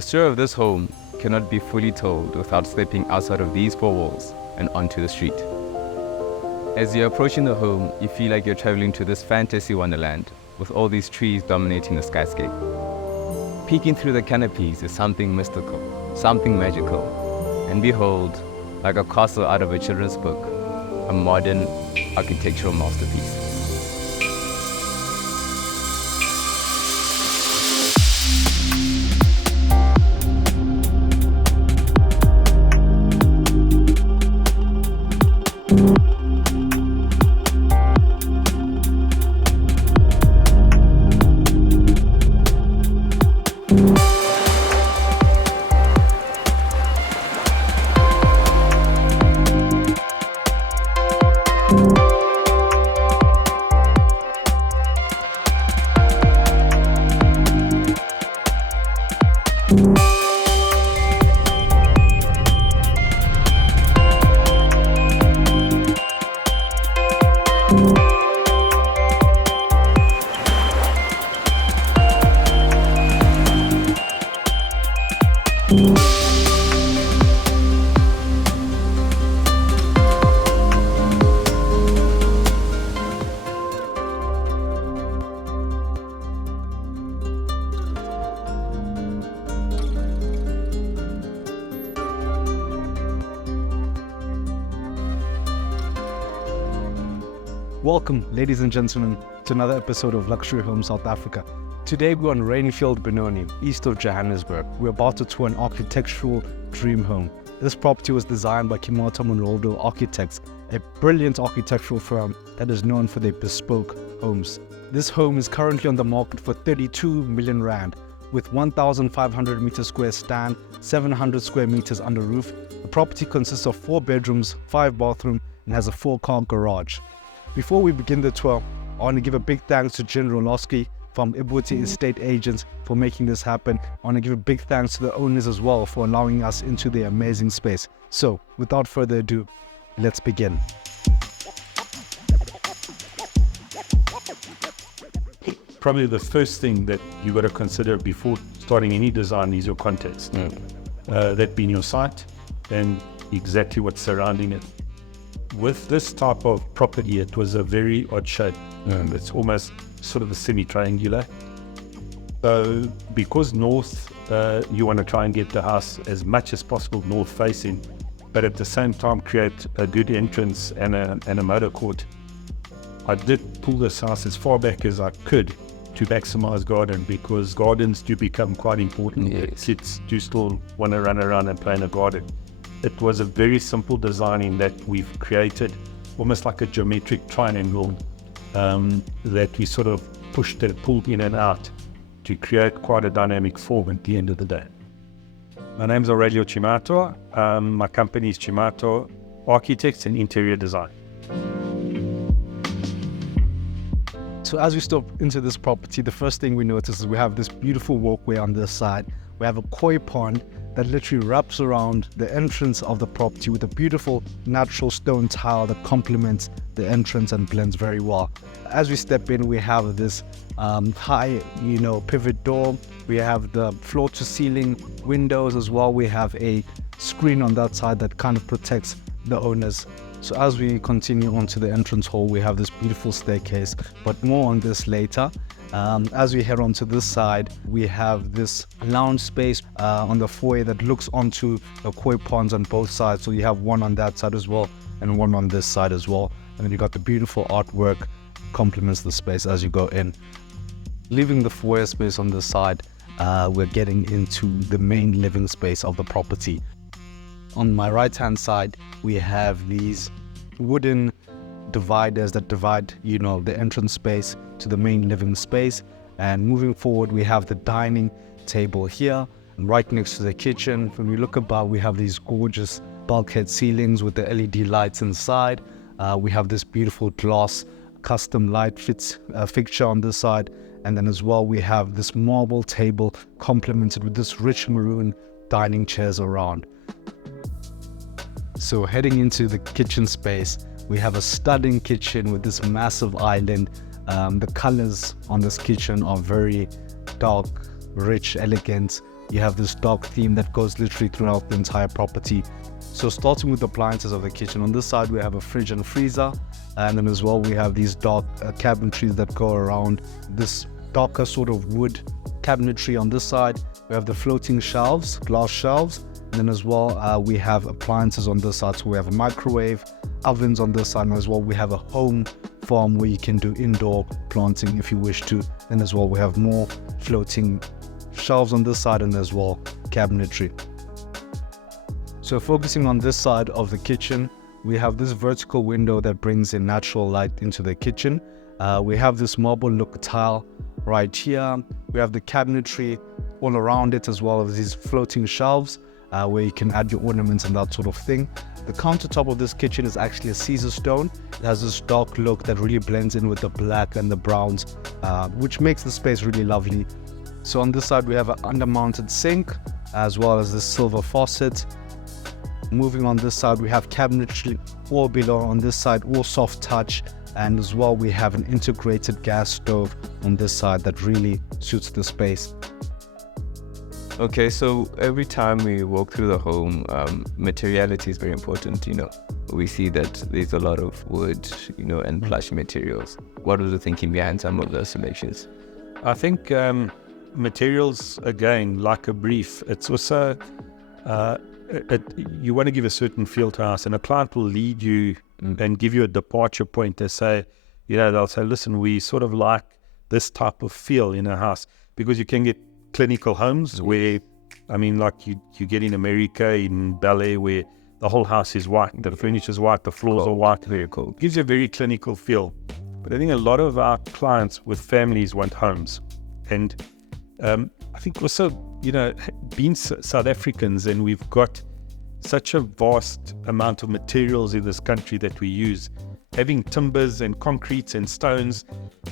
The story of this home cannot be fully told without stepping outside of these four walls and onto the street. As you're approaching the home, you feel like you're traveling to this fantasy wonderland with all these trees dominating the skyscape. Peeking through the canopies is something mystical, something magical, and behold, like a castle out of a children's book, a modern architectural masterpiece. Welcome, ladies and gentlemen, to another episode of Luxury Home South Africa. Today we're on Rynfield, Benoni, east of Johannesburg. We're about to tour an architectural dream home. This property was designed by Cimato Architects, a brilliant architectural firm that is known for their bespoke homes. This home is currently on the market for 32 million rand, with 1,500 meter square stand, 700 square meters under roof. The property consists of 4 bedrooms, 5 bathrooms, and has a 4-car garage. Before we begin the tour, I want to give a big thanks to Jen Rolowski from Ibuti Estate Agents for making this happen. I want to give a big thanks to the owners as well for allowing us into their amazing space. So, without further ado, let's begin. Probably the first thing that you got to consider before starting any design is your context. That being your site and exactly what's surrounding it. With this type of property, it was a very odd shape. It's almost sort of a semi-triangular. So because north, you want to try and get the house as much as possible north facing, but at the same time create a good entrance and a motor court. I did pull this house as far back as I could to maximize garden, because gardens do become quite important. Yes. Kids do still want to run around and play in a garden. It was a very simple design in that we've created almost like a geometric triangle that we sort of pushed and pulled in and out to create quite a dynamic form at the end of the day. My name's Aurelio Cimato. My company is Cimato Architects and Interior Design. So as we step into this property, the first thing we notice is we have this beautiful walkway on this side. We have a koi pond that literally wraps around the entrance of the property with a beautiful natural stone tile that complements the entrance and blends very well. As we step in, we have this high, pivot door. We have the floor to ceiling windows as well. We have a screen on that side that kind of protects the owners. So as we continue on to the entrance hall, we have this beautiful staircase, but more on this later. As we head onto this side, we have this lounge space on the foyer that looks onto the koi ponds on both sides. So you have one on that side as well and one on this side as well. And then you got the beautiful artwork complements the space as you go in. Leaving the foyer space on this side, we're getting into the main living space of the property. On my right hand side, we have these wooden dividers that divide, the entrance space to the main living space. And moving forward, we have the dining table here, right next to the kitchen. When we look above, we have these gorgeous bulkhead ceilings with the LED lights inside. We have this beautiful glass custom light fixture on this side. And then as well, we have this marble table complemented with this rich maroon dining chairs around. So heading into the kitchen space, we have a stunning kitchen with this massive island. The colors on this kitchen are very dark, rich, elegant, you have this dark theme that goes literally throughout the entire property. So starting with the appliances of the kitchen, on this side we have a fridge and freezer, and then as well we have these dark cabinetries that go around, this darker sort of wood cabinetry on this side. We have the floating shelves, glass shelves, and then as well we have appliances on this side. So we have a microwave, ovens on this side, and as well we have a home farm where you can do indoor planting if you wish to. And as well we have more floating shelves on this side, and as well cabinetry. So focusing on this side of the kitchen, we have this vertical window that brings in natural light into the kitchen. We have this marble look tile right here. We have the cabinetry all around it, as well as these floating shelves where you can add your ornaments and that sort of thing. The countertop of this kitchen is actually a Caesar stone. It has this dark look that really blends in with the black and the browns, which makes the space really lovely. So on this side we have an under-mounted sink, as well as this silver faucet. Moving on this side, we have cabinetry all below. On this side, all soft touch, and as well we have an integrated gas stove on this side that really suits the space. Okay, so every time we walk through the home, materiality is very important. We see that there's a lot of wood, and plush materials. What was the thinking behind some of those selections? I think materials, again, like a brief, it's also you want to give a certain feel to a house, and a client will lead you and give you a departure point. They say, they'll say, listen, we sort of like this type of feel in a house, because you can get clinical homes where, like you get in America, in Ballet, where the whole house is white, the furniture is white, the floors are white. Very cool. Gives you a very clinical feel. But I think a lot of our clients with families want homes. And I think also, being South Africans, and we've got such a vast amount of materials in this country that we use, having timbers and concretes and stones,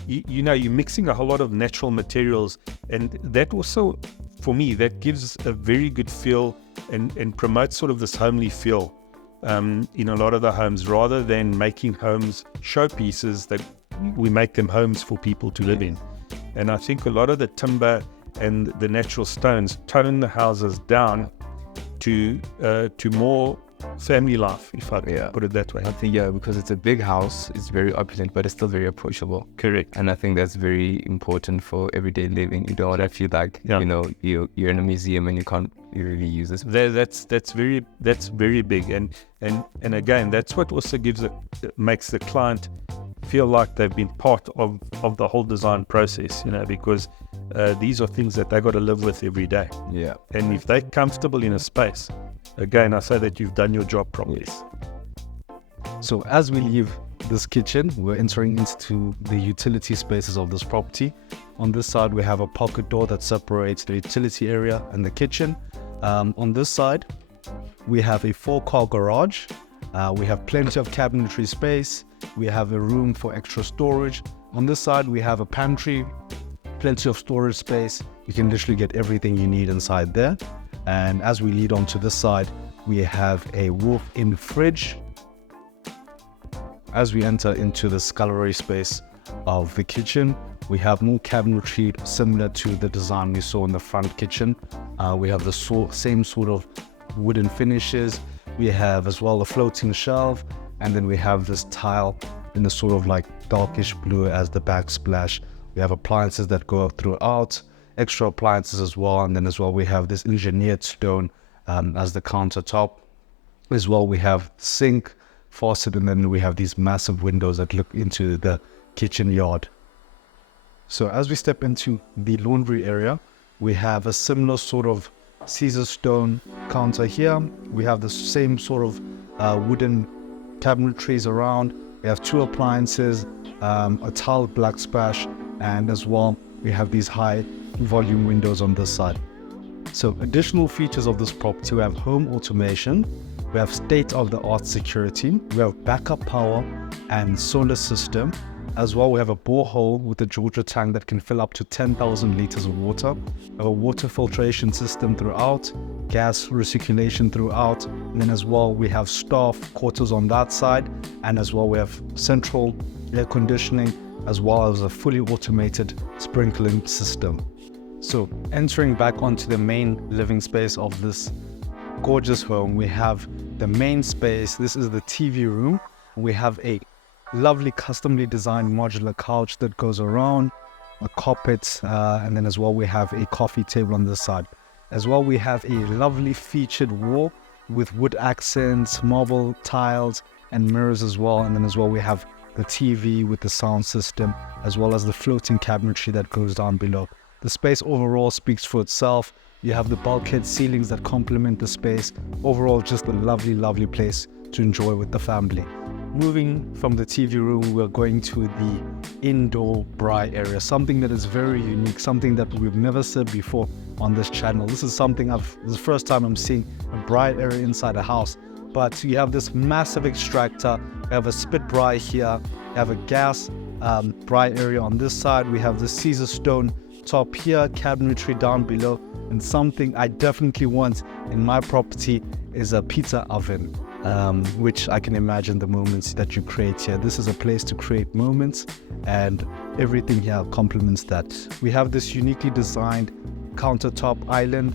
you're mixing a whole lot of natural materials, and that also, for me, that gives a very good feel and promotes sort of this homely feel in a lot of the homes, rather than making homes showpieces, that we make them homes for people to live in. And I think a lot of the timber and the natural stones tone the houses down to more family life, if I can put it that way. I think, because it's a big house, it's very opulent, but it's still very approachable. Correct. And I think that's very important for everyday living. You don't want to feel like, you're in a museum and you can't really use this. That's very big. And again, that's what also makes the client feel like they've been part of the whole design process, because these are things that they got to live with every day. Yeah. And if they're comfortable in a space, again, I say that you've done your job properly. Yes. So as we leave this kitchen, we're entering into the utility spaces of this property. On this side, we have a pocket door that separates the utility area and the kitchen. On this side, we have a 4-car garage. We have plenty of cabinetry space. We have a room for extra storage. On this side, we have a pantry, plenty of storage space. You can literally get everything you need inside there. And as we lead on to this side, we have a walk-in fridge. As we enter into the scullery space of the kitchen, we have more cabinetry similar to the design we saw in the front kitchen. We have the same sort of wooden finishes. We have as well a floating shelf, and then we have this tile in the sort of like darkish blue as the backsplash. We have appliances that go throughout, extra appliances as well, and then as well we have this engineered stone as the countertop. As well we have sink, faucet, and then we have these massive windows that look into the kitchen yard. So as we step into the laundry area, we have a similar sort of Caesar stone counter here. We have the same sort of wooden cabinetries around. We have 2 appliances, a tiled black splash, and as well we have these high volume windows on this side. So additional features of this property: we have home automation, we have state-of-the-art security, we have backup power and solar system. As well, we have a borehole with a Georgia tank that can fill up to 10,000 liters of water. We have a water filtration system throughout, gas recirculation throughout, and then as well we have staff quarters on that side, and as well we have central air conditioning, as well as a fully automated sprinkling system. So entering back onto the main living space of this gorgeous home, we have the main space. This is the TV room. We have a lovely customly designed modular couch that goes around, a carpet, and then as well we have a coffee table on this side. As well we have a lovely featured wall with wood accents, marble tiles and mirrors as well. And then as well we have the TV with the sound system, as well as the floating cabinetry that goes down below. The space overall speaks for itself. You have the bulkhead ceilings that complement the space. Overall, just a lovely, lovely place to enjoy with the family. Moving from the TV room, we're going to the indoor braai area, something that is very unique, something that we've never said before on this channel. This is something this is the first time I'm seeing a braai area inside a house. But you have this massive extractor, we have a spit braai here, you have a gas braai area on this side, we have the Caesar stone top here, cabinetry down below, and something I definitely want in my property is a pizza oven, which I can imagine the moments that you create here. This is a place to create moments, and everything here complements that. We have this uniquely designed countertop island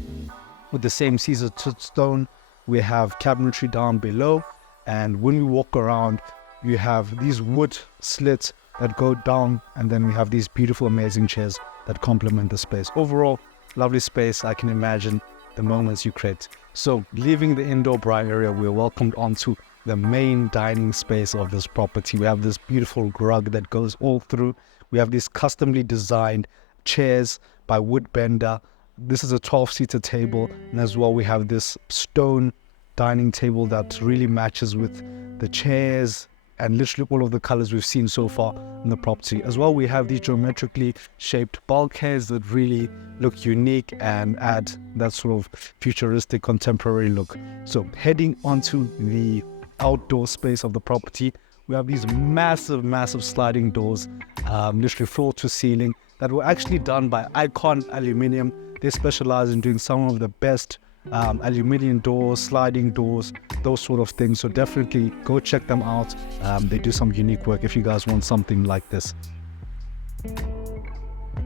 with the same Caesar stone. We have cabinetry down below, and when we walk around, you have these wood slits that go down, and then we have these beautiful, amazing chairs that complement the space. Overall, lovely space. I can imagine the moments you create. So leaving the indoor braai area, we're welcomed onto the main dining space of this property. We have this beautiful rug that goes all through. We have these customly designed chairs by Woodbender. This is a 12-seater table, and as well we have this stone dining table that really matches with the chairs and literally all of the colors we've seen so far in the property. As well, we have these geometrically shaped bulkheads that really look unique and add that sort of futuristic contemporary look. So heading onto the outdoor space of the property, we have these massive sliding doors, literally floor to ceiling, that were actually done by Icon Aluminium. They specialize in doing some of the best aluminium doors, sliding doors, those sort of things. So definitely go check them out. They do some unique work if you guys want something like this.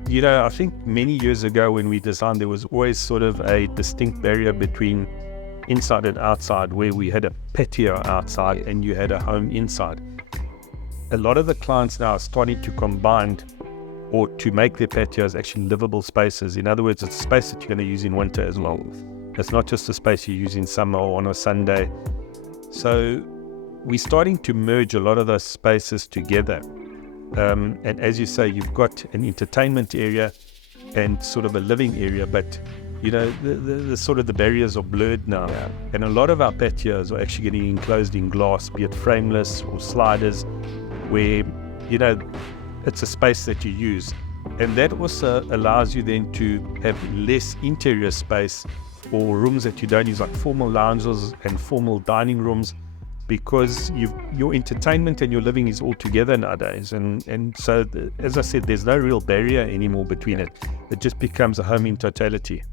You know, I think many years ago when we designed, there was always sort of a distinct barrier between inside and outside, where we had a patio outside and you had a home inside. A lot of the clients now are starting to combine or to make their patios actually livable spaces. In other words, it's a space that you're going to use in winter as well. It's not just a space you use in summer or on a Sunday. So we're starting to merge a lot of those spaces together. And as you say, you've got an entertainment area and sort of a living area, but you know, the sort of the barriers are blurred now. Yeah. And a lot of our patios are actually getting enclosed in glass, be it frameless or sliders, where, you know, it's a space that you use. And that also allows you then to have less interior space or rooms that you don't use, like formal lounges and formal dining rooms, because your entertainment and your living is all together nowadays. And so, as I said, there's no real barrier anymore between it. It just becomes a home in totality.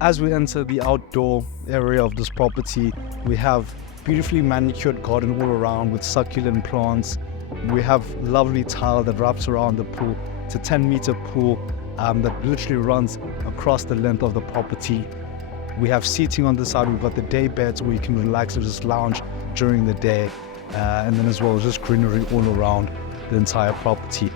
As we enter the outdoor area of this property, we have beautifully manicured garden all around with succulent plants. We have lovely tile that wraps around the pool. It's a 10-meter pool that literally runs across the length of the property. We have seating on the side. We've got the day beds where you can relax or just lounge during the day, and then as well just greenery all around the entire property.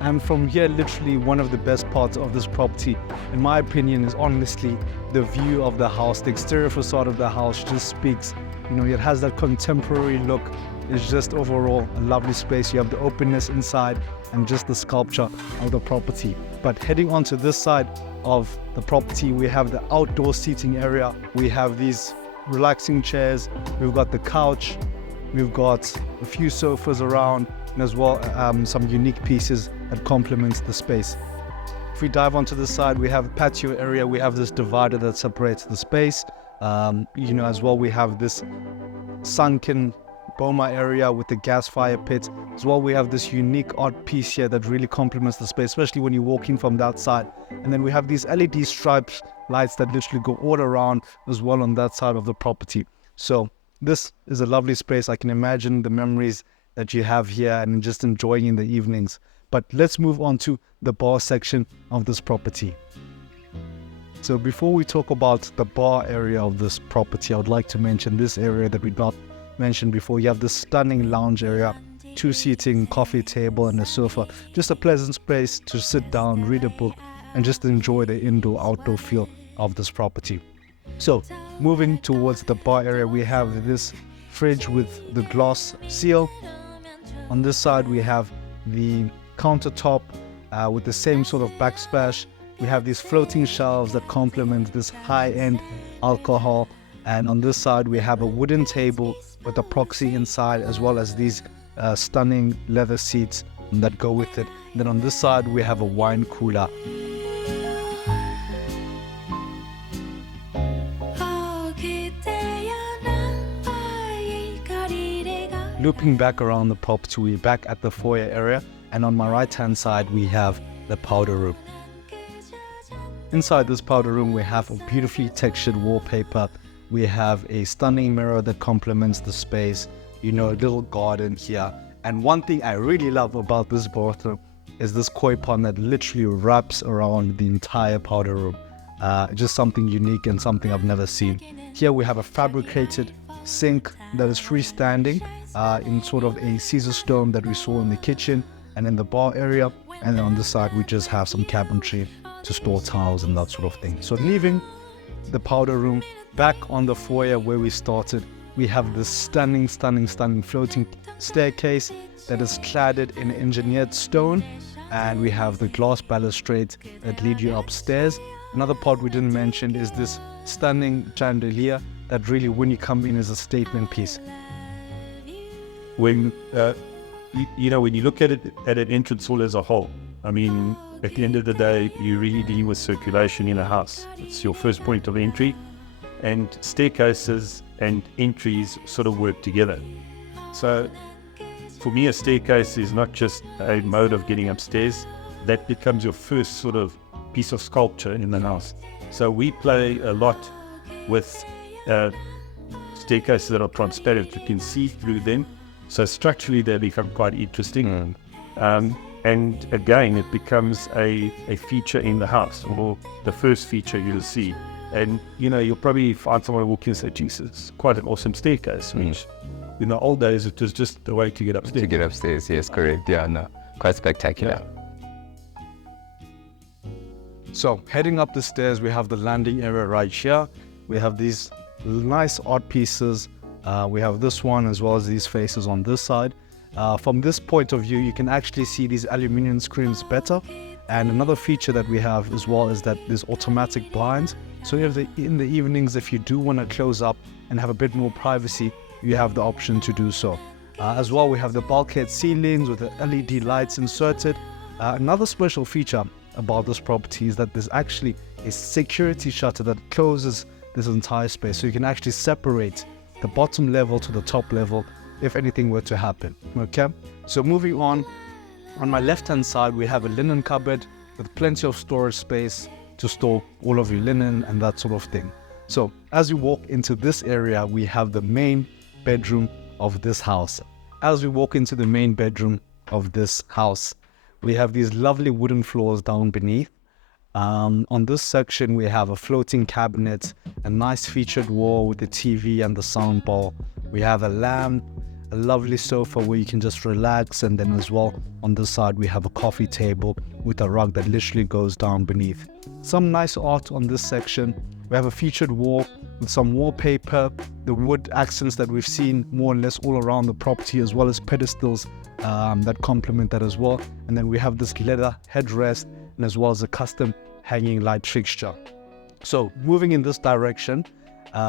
And from here, literally one of the best parts of this property, in my opinion, is honestly the view of the house. The exterior facade of the house just speaks, you know, it has that contemporary look. It's just overall a lovely space. You have the openness inside and just the sculpture of the property. But heading onto this side of the property, we have the outdoor seating area. We have these relaxing chairs. We've got the couch. We've got a few sofas around, and as well some unique pieces that complements the space. If we dive onto the side, we have a patio area. We have this divider that separates the space. You know, as well, we have this sunken boma area with the gas fire pit. As well, we have this unique art piece here that really complements the space, especially when you're walking from that side. And then we have these LED stripes lights that literally go all around as well on that side of the property. So this is a lovely space. I can imagine the memories that you have here and just enjoying in the evenings. But let's move on to the bar section of this property. So before we talk about the bar area of this property, I would like to mention this area that we not mentioned before. You have this stunning lounge area, 2-seating coffee table and a sofa. Just a pleasant space to sit down, read a book, and just enjoy the indoor-outdoor feel of this property. So moving towards the bar area, we have this fridge with the glass seal. On this side, we have the countertop with the same sort of backsplash. We have these floating shelves that complement this high-end alcohol. And on this side, we have a wooden table with a proxy inside, as well as these stunning leather seats that go with it. And then on this side, we have a wine cooler. Looping back around the property, we're back at the foyer area, and on my right hand side we have the powder room. Inside this powder room we have a beautifully textured wallpaper. We have a stunning mirror that complements the space, a little garden here. And one thing I really love about this bathroom is this koi pond that literally wraps around the entire powder room. Just something unique and something I've never seen. Here we have a fabricated sink that is freestanding in sort of a Caesar stone that we saw in the kitchen and in the bar area. And then on this side we just have some cabinetry to store towels and that sort of thing. So leaving the powder room, back on the foyer where we started, we have this stunning floating staircase that is cladded in engineered stone, and we have the glass balustrades that lead you upstairs. Another part we didn't mention is this stunning chandelier that really, when you come in, is a statement piece. When when you look at it at an entrance hall as a whole, I mean, at the end of the day, you're really dealing with circulation in a house. It's your first point of entry, and staircases and entries sort of work together. So for me, a staircase is not just a mode of getting upstairs. That becomes your first sort of piece of sculpture in the house. So we play a lot with staircases that are transparent. You can see through them. So structurally, they become quite interesting. And again, it becomes a feature in the house, or the first feature you'll see. And, you'll probably find someone walking and say, Jesus, quite an awesome staircase, which in the old days, it was just the way to get upstairs. To get upstairs, yes, correct. Yeah, no, quite spectacular. Yeah. So heading up the stairs, we have the landing area right here. We have these nice art pieces. We have this one as well as these faces on this side. From this point of view, you can actually see these aluminium screens better. And another feature that we have as well is that there's automatic blinds. So in the evenings, if you do want to close up and have a bit more privacy, you have the option to do so. As well, we have the bulkhead ceilings with the LED lights inserted. Another special feature about this property is that there's actually a security shutter that closes this entire space, so you can actually separate the bottom level to the top level if anything were to happen. Okay, so moving on my left hand side we have a linen cupboard with plenty of storage space to store all of your linen and that sort of thing. So as you walk into this area, we have the main bedroom of this house. As we walk into the main bedroom of this house, we have these lovely wooden floors down beneath. On this section, we have a floating cabinet, a nice featured wall with the TV and the sound bar. We have a lamp, a lovely sofa where you can just relax, and then as well on this side we have a coffee table with a rug that literally goes down beneath. Some nice art on this section. We have a featured wall with some wallpaper, the wood accents that we've seen more or less all around the property, as well as pedestals that complement that as well. And then we have this leather headrest, and as well as a custom hanging light fixture. So moving in this direction,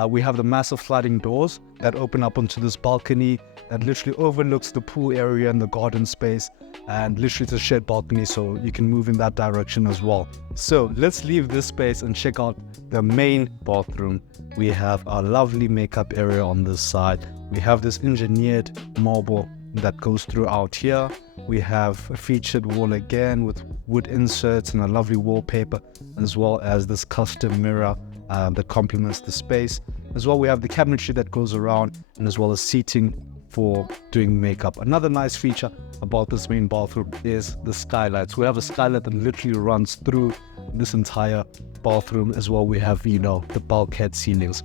we have the massive sliding doors that open up onto this balcony that literally overlooks the pool area and the garden space, and literally it's a shared balcony, so you can move in that direction as well. So let's leave this space and check out the main bathroom. We have a lovely makeup area on this side. We have this engineered marble that goes throughout here. We have a featured wall again with wood inserts and a lovely wallpaper, as well as this custom mirror that complements the space. As well, we have the cabinetry that goes around, and as well as seating for doing makeup. Another nice feature about this main bathroom is the skylights. We have a skylight that literally runs through this entire bathroom. As well, we have, you know, the bulkhead ceilings.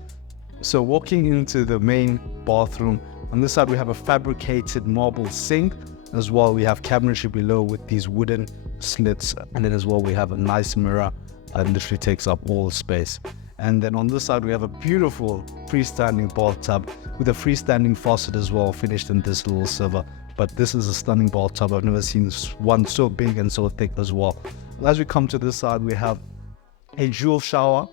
So walking into the main bathroom, on this side we have a fabricated marble sink. As well, we have cabinetry below with these wooden slits, and then as well we have a nice mirror that literally takes up all the space. And then on this side we have a beautiful freestanding bathtub with a freestanding faucet as well, finished in this little silver. But this is a stunning bathtub. I've never seen one so big and so thick as well. As we come to this side, we have a dual shower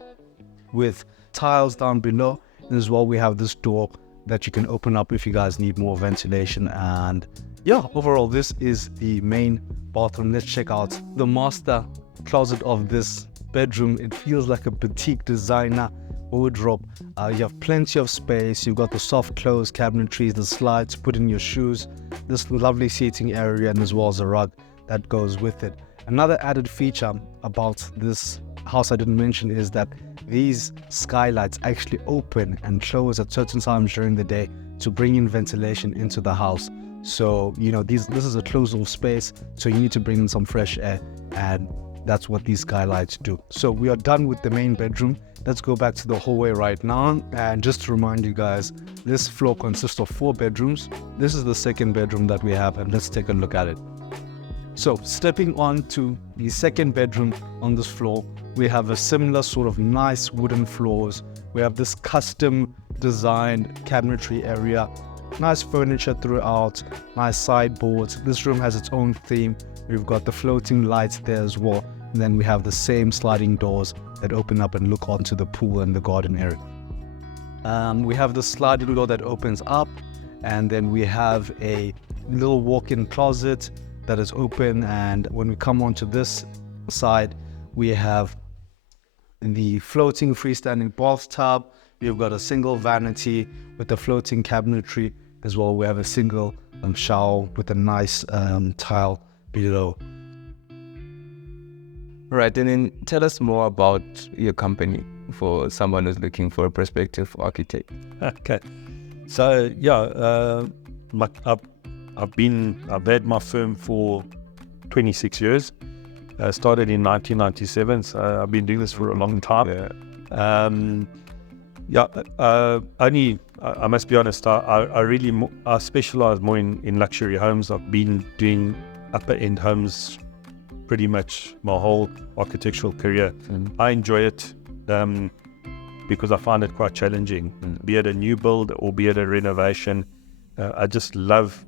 with tiles down below, and as well we have this door that you can open up if you guys need more ventilation. And yeah, overall this is the main bathroom. Let's check out the master closet of this bedroom. It feels like a boutique designer wardrobe. You have plenty of space. You've got the soft close cabinetries, the slides, put in your shoes, this lovely seating area, and as well as a rug that goes with it. Another added feature about this house I didn't mention is that these skylights actually open and close at certain times during the day to bring in ventilation into the house. So, you know, this is a closed off space, so you need to bring in some fresh air, and that's what these skylights do. So we are done with the main bedroom. Let's go back to the hallway right now. And just to remind you guys, this floor consists of 4 bedrooms. This is the second bedroom that we have, and let's take a look at it. So stepping on to the second bedroom on this floor, we have a similar sort of nice wooden floors. We have this custom designed cabinetry area, nice furniture throughout, nice sideboards. This room has its own theme. We've got the floating lights there as well. And then we have the same sliding doors that open up and look onto the pool and the garden area. We have the sliding door that opens up, and then we have a little walk-in closet that is open. And when we come onto this side, we have the floating freestanding bathtub. We've got a single vanity with the floating cabinetry as well. We have a single shower with a nice tile below. Right, and then tell us more about your company for someone who's looking for a prospective architect. Okay, so yeah, I've had my firm for 26 years. Started in 1997, so I've been doing this for a long time. I must be honest, I specialize more in luxury homes. I've been doing upper end homes pretty much my whole architectural career. I enjoy it because I find it quite challenging, be it a new build or be it a renovation. I just love,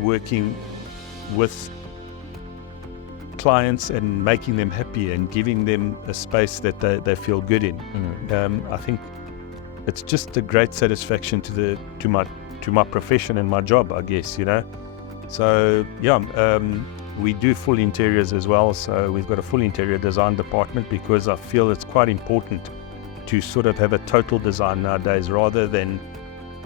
working with clients and making them happy and giving them a space that they feel good in. I think it's just a great satisfaction to my profession and my job, I guess. So yeah, we do full interiors as well. So we've got a full interior design department because I feel it's quite important to sort of have a total design nowadays, rather than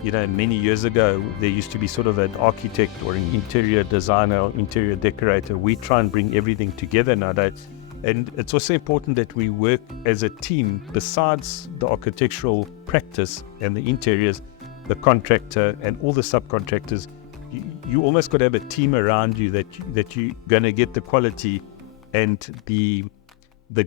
many years ago there used to be sort of an architect or an interior designer or interior decorator. We try and bring everything together nowadays, and it's also important that we work as a team. Besides the architectural practice and the interiors, the contractor and all the subcontractors, you almost got to have a team around you that you're going to get the quality and the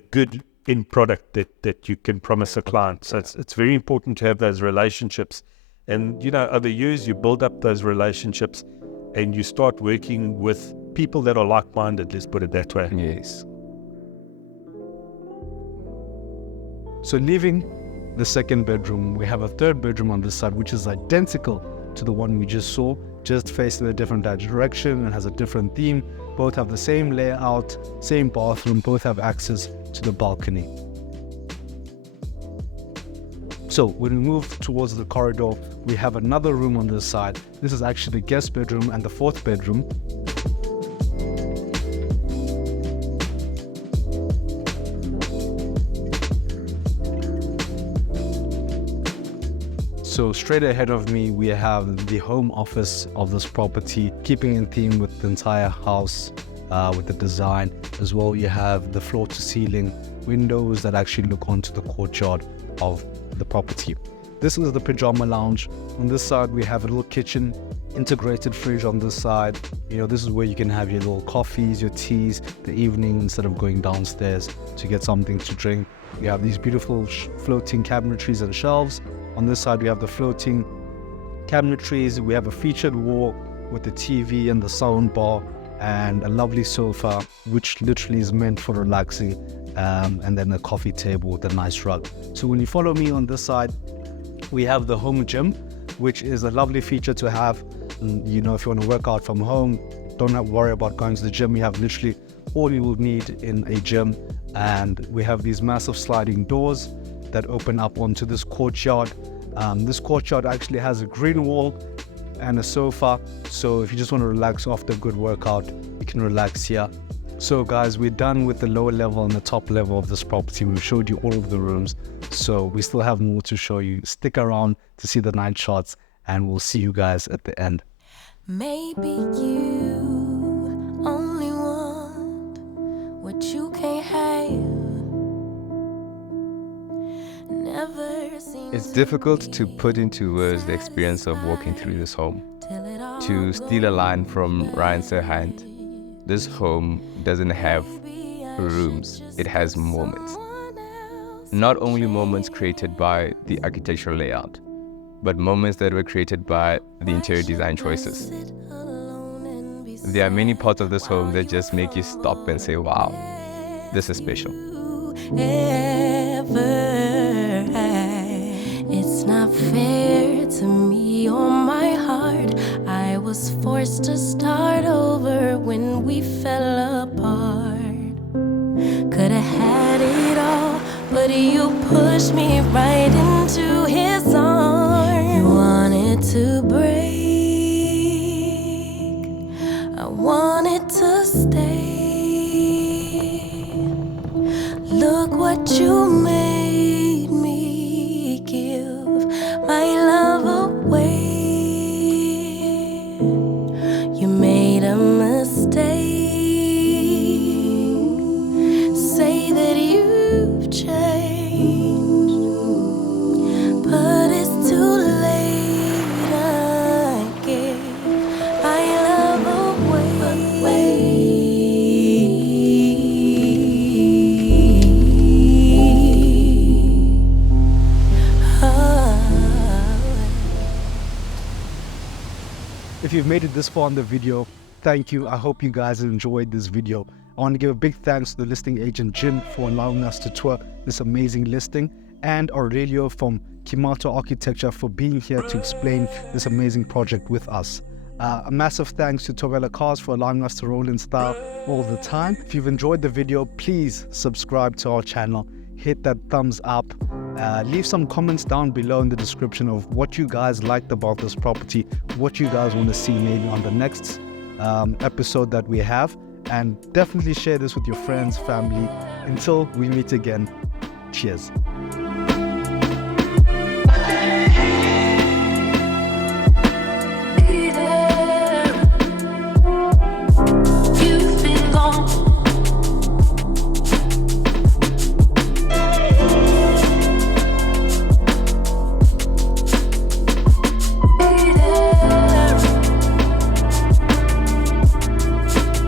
good end product that you can promise a client. So it's very important to have those relationships. And over years you build up those relationships and you start working with people that are like-minded, let's put it that way. Yes. So leaving the second bedroom, we have a third bedroom on this side, which is identical to the one we just saw, just facing a different direction and has a different theme. Both have the same layout, same bathroom, both have access to the balcony. So when we move towards the corridor, we have another room on this side. This is actually the guest bedroom and the fourth bedroom. So straight ahead of me, we have the home office of this property, keeping in theme with the entire house, with the design. As well, you have the floor to ceiling windows that actually look onto the courtyard of the property. This is the pajama lounge. On this side, we have a little kitchen, integrated fridge on this side. This is where you can have your little coffees, your teas, the evening, instead of going downstairs to get something to drink. We have these beautiful floating cabinetries and shelves. On this side, we have the floating cabinetries. We have a featured wall with the TV and the sound bar and a lovely sofa, which literally is meant for relaxing, and then a coffee table with a nice rug. So when you follow me on this side, we have the home gym, which is a lovely feature to have. If you want to work out from home, don't have to worry about going to the gym. You have literally all you will need in a gym. And we have these massive sliding doors that open up onto this courtyard. This courtyard actually has a green wall and a sofa. So if you just want to relax after a good workout, you can relax here. So guys, we're done with the lower level and the top level of this property. We've showed you all of the rooms, so we still have more to show you. Stick around to see the night shots, and we'll see you guys at the end. Maybe you only want what you can't have. Never seems It's difficult to put into words the experience of walking through this home. To steal a line from Ryan's hand, this home doesn't have rooms, it has moments. Not only moments created by the architectural layout, but moments that were created by the interior design choices. There are many parts of this home that just make you stop and say, wow, this is special. It's not fair to me or my heart. I was forced to start over when we fell apart. Could have had it all, but you pushed me right into his arms. You wanted to break, I wanted to stay. Look what you made me give my love away. You made a mistake. Say that you've changed, but it's too late. I gave my love away. If you've made it this far in the video, thank you. I hope you guys enjoyed this video. I want to give a big thanks to the listing agent Jim for allowing us to tour this amazing listing, and Aurelio from Cimato Architecture for being here to explain this amazing project with us. A massive thanks to Torella Cars for allowing us to roll in style all the time. If you've enjoyed the video, please subscribe to our channel, hit that thumbs up, leave some comments down below in the description of what you guys liked about this property, what you guys want to see maybe on the next episode that we have, and definitely share this with your friends, family. Until we meet again, cheers.